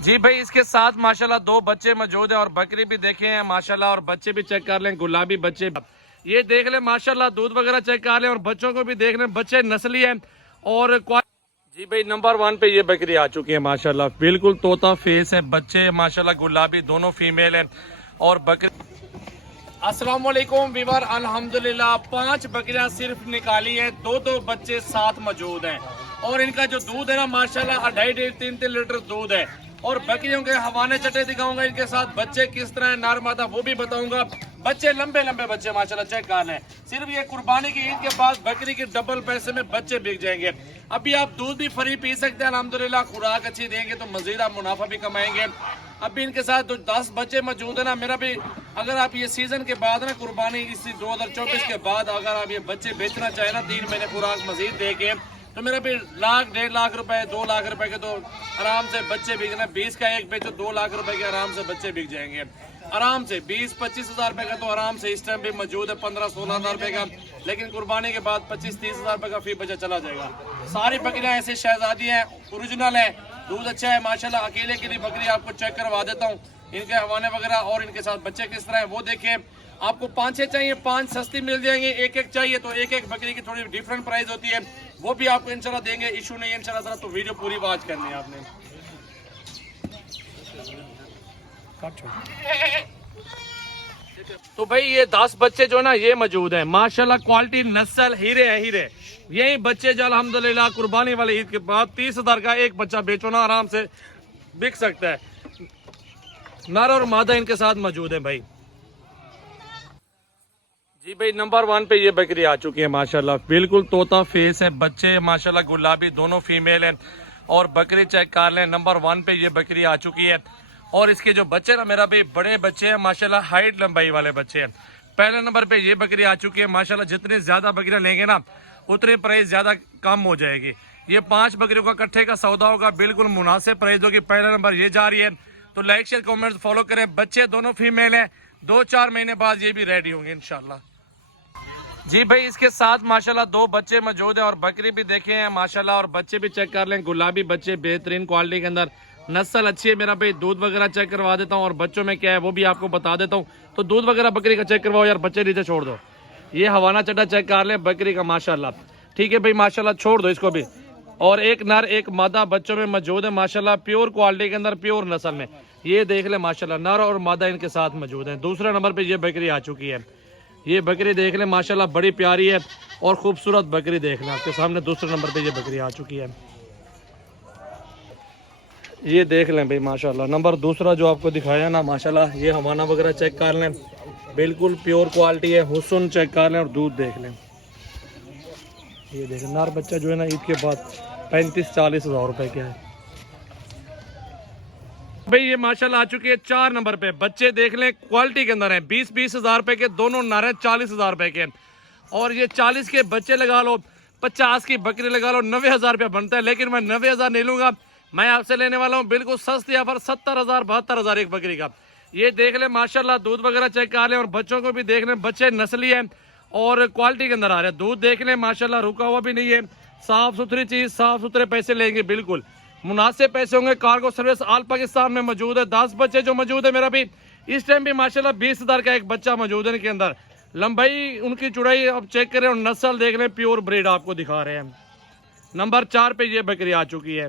जी भाई, इसके साथ माशाल्लाह दो बच्चे मौजूद हैं और बकरी भी देखे हैं माशाल्लाह, और बच्चे भी चेक कर लें, गुलाबी बच्चे ये देख लें माशाल्लाह, दूध वगैरह चेक कर लें और बच्चों को भी देख लें, बच्चे नस्ली हैं और जी भाई नंबर 1 पे ये बकरी आ चुकी है माशाल्लाह, बिल्कुल तोता फेस है, बच्चे माशाल्लाह गुलाबी दोनों फीमेल हैं और बकरी। अस्सलाम वालेकुम वीवर, अल्हम्दुलिल्लाह 5 बकरियां सिर्फ निकाली हैं, दो बच्चे साथ मौजूद हैं और इनका जो दूध है ना माशाल्लाह 2.5-3 लीटर दूध है। और बकरियों के हवाने चटे दिखाऊंगा, इनके साथ बच्चे किस तरह है, नर मादा वो भी बताऊंगा। बच्चे लंबे लंबे बच्चे माशाल्लाह चेक कर लें, सिर्फ ये कुर्बानी की ईद के बाद बकरी के डबल पैसे में बच्चे बिक जाएंगे। अभी आप दूध भी फ्री पी सकते हैं अल्हम्दुलिल्लाह, खुराक अच्छी देंगे तो मजीद आप मुनाफा भी कमाएंगे। अभी इनके साथ 10 बच्चे मौजूद है ना, मेरा भी अगर आप ये सीजन के बाद ना कुर्बानी इसी 2024 के बाद अगर आप ये बच्चे बेचना चाहे ना 3 महीने खुराक मजीद दे के, तो मेरा भी 1.5 लाख रुपए 2 लाख रुपए के तो आराम से बच्चे बिकना। 20 का एक बेचो 2 लाख रुपए के आराम से बच्चे बिक जाएंगे आराम से। 20-25 हजार रुपए का तो आराम से इस टाइम भी मौजूद है, 15-16 हजार रुपए का, लेकिन कुर्बानी के बाद 25-30 हजार रुपए का फी बचा चला जाएगा। सारी बकरियां ऐसे शहजादी हैं, ओरिजिनल है, दूध अच्छा है माशाल्लाह। अकेले के लिए बकरी आपको चेक करवा देता हूँ, इनके हवाने वगैरह और इनके साथ बच्चे किस तरह है वो देखें। आपको 5-6 चाहिए 5 सस्ती मिल जाएंगे, एक चाहिए तो एक बकरी की थोड़ी डिफरेंट प्राइस होती है, वो भी आपको इंशाल्लाह देंगे, इशू नहीं है इंशाल्लाह। तो वीडियो पूरी वॉच करनी है आपने। तो भाई ये 10 बच्चे जो ना ये मौजूद हैं माशाल्लाह, क्वालिटी नस्ल हीरे हैं हीरे। यही बच्चे जो अल्हम्दुलिल्लाह कुर्बानी वाली ईद के बाद 30 हजार का एक बच्चा बेचो ना आराम से बिक सकता है। नर और मादा इनके साथ मौजूद है भाई। जी भाई नंबर 1 पे ये बकरी आ चुकी है माशाल्लाह, बिल्कुल तोता फेस है, बच्चे माशाल्लाह गुलाबी दोनों फीमेल हैं और बकरी चेक कर लें। नंबर 1 पे ये बकरी आ चुकी है और इसके जो बच्चे ना मेरा भाई बड़े बच्चे हैं माशाल्लाह, हाइट लंबाई वाले बच्चे हैं। पहले नंबर पे ये बकरी आ चुकी है माशाल्लाह, जितनी ज्यादा बकरियां लेंगे ना उतनी प्राइस ज्यादा कम हो जाएगी। ये 5 बकरियों का इकट्ठे का सौदा होगा, बिल्कुल मुनासिब प्राइस होगी। पहला नंबर ये जा रही है, तो लाइक शेयर कमेंट फॉलो करें। बच्चे दोनों फीमेल हैं, 2-4 महीने बाद ये भी रेडी होंगे इंशाल्लाह। जी भाई इसके साथ माशाल्लाह 2 बच्चे मौजूद हैं और बकरी भी देखे हैं माशाल्लाह, और बच्चे भी चेक कर लें, गुलाबी बच्चे बेहतरीन क्वालिटी के अंदर, नस्ल अच्छी है मेरा भाई। दूध वगैरह चेक करवा देता हूँ और बच्चों में क्या है वो भी आपको बता देता हूँ। तो दूध वगैरह बकरी का चेक करवाओ यार, बच्चे नीचे छोड़ दो। ये हवाना चटा चेक कर लें बकरी का माशाल्लाह, ठीक है भाई माशाल्लाह, छोड़ दो इसको भी। और एक नर एक मादा बच्चों में मौजूद है माशाल्लाह, प्योर क्वालिटी के अंदर, प्योर नस्ल में। ये देख ले माशाल्लाह, नर और मादा इनके साथ मौजूद है। दूसरे नंबर पे ये बकरी आ चुकी है, ये बकरी देख ले माशाल्लाह, बड़ी प्यारी है और खूबसूरत बकरी देख लें आपके सामने। दूसरे नंबर पे ये बकरी आ चुकी है, ये देख लें भाई माशाल्लाह। नंबर दूसरा जो आपको दिखाया ना माशाल्लाह, ये हवाना वगैरह चेक कर लें, बिल्कुल प्योर क्वालिटी है। हुस्न चेक कर लें और दूध देख लें। ये देखें नर बच्चा जो है ना ईद के बाद 35-40 हजार रुपए का है भाई। ये माशाल्लाह आ चुकी है 4 नंबर पे, बच्चे देख लें क्वालिटी के अंदर है। 20-20 हजार रुपए के दोनों नर हैं, 40 हजार रुपए के। और ये 40 के बच्चे लगा लो, 50 की बकरी लगा लो, 90 हजार रुपया बनता है, लेकिन मैं 90 हजार नहीं लूंगा। मैं आपसे लेने वाला हूँ बिल्कुल सस्ती ऑफर, 70 हजार 72 हजार एक बकरी का। ये देख ले माशाल्लाह, दूध वगैरह चेक कर लें और बच्चों को भी देख लें, बच्चे नस्ली है और क्वालिटी के अंदर आ रहे हैं। दूध देख लें माशाल्लाह, रुका हुआ भी नहीं है, साफ सुथरी चीज, साफ सुथरे पैसे लेंगे, बिल्कुल मुनासिब पैसे होंगे। कार्गो सर्विस ऑल पाकिस्तान में मौजूद है। 10 बच्चे जो मौजूद है मेरा भी इस टाइम भी माशाल्लाह 20 हजार का एक बच्चा मौजूद है इनके अंदर। लंबाई उनकी चौड़ाई अब चेक करें और नस्ल देख लें, प्योर ब्रीड आपको दिखा रहे हैं। नंबर 4 पे ये बकरी आ चुकी है।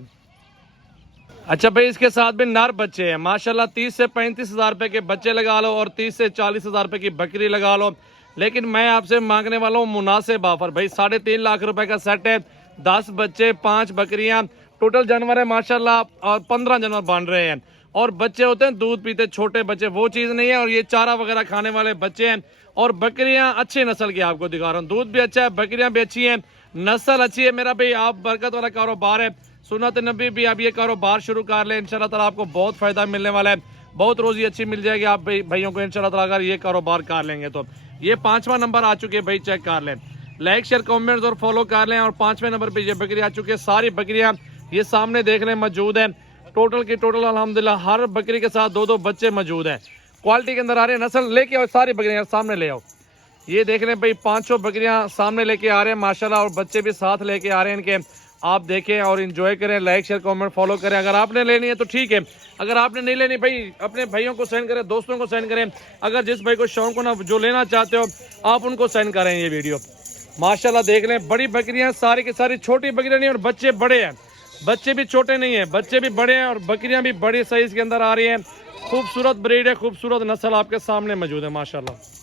अच्छा भाई इसके साथ भी नर बच्चे हैं माशाल्लाह, 30 से 35 हजार रुपए के बच्चे लगा लो और 30 से 40 हजार रुपए की बकरी लगा लो, लेकिन मैं आपसे मांगने वाला हूँ मुनासिब ऑफर भाई। 3.5 लाख रुपए का सेट है, 10 बच्चे 5 बकरियां, टोटल जानवर है माशाल्लाह, और 15 जानवर बन रहे हैं। और बच्चे होते हैं दूध पीते छोटे बच्चे, वो चीज़ नहीं है। और ये चारा वगैरह खाने वाले बच्चे हैं और बकरियां अच्छी नस्ल की आपको दिखा रहा हूँ। दूध भी अच्छा है, बकरियां भी अच्छी हैं, नस्ल अच्छी है मेरा भाई। आप बरकत वाला कारोबार है, सुन्नत नबी भी आप ये कारोबार शुरू कर ले, इंशाल्लाह ताला आपको बहुत फायदा मिलने वाला है, बहुत रोजी अच्छी मिल जाएगी आप भाइयों को इंशाल्लाह ताला अगर ये कारोबार कर लेंगे तो। ये 5वां नंबर आ चुके हैं भाई, चेक कर लें, लाइक शेयर कमेंट्स और फॉलो कर लें। और 5वें नंबर पे ये बकरी आ चुकी है। सारी बकरियां ये सामने देख लें मौजूद है, टोटल की टोटल अल्हम्दुलिल्लाह हर बकरी के साथ 2-2 बच्चे मौजूद हैं, क्वालिटी के अंदर आ रहे हैं। नस्ल लेके आओ, सारी बकरियां सामने ले आओ। ये देख लें भाई 500 बकरियां सामने लेके आ रहे हैं माशाल्लाह, और बच्चे भी साथ लेके आ रहे हैं इनके। आप देखें और एंजॉय करें, लाइक शेयर कमेंट फॉलो करें। अगर आपने लेनी है तो ठीक है, अगर आपने नहीं लेनी भाई अपने भाइयों को सेंड करें, दोस्तों को सेंड करें। अगर जिस भाई को शौक हो ना, जो लेना चाहते हो आप उनको सेंड करें ये वीडियो। माशाल्लाह देख लें, बड़ी बकरियां सारी की सारी, छोटी बकरियां नहीं और बच्चे बड़े हैं, बच्चे भी छोटे नहीं है, बच्चे भी बड़े हैं और बकरियां भी बड़ी साइज के अंदर आ रही हैं। खूबसूरत ब्रीड है, खूबसूरत नस्ल आपके सामने मौजूद है माशाल्लाह।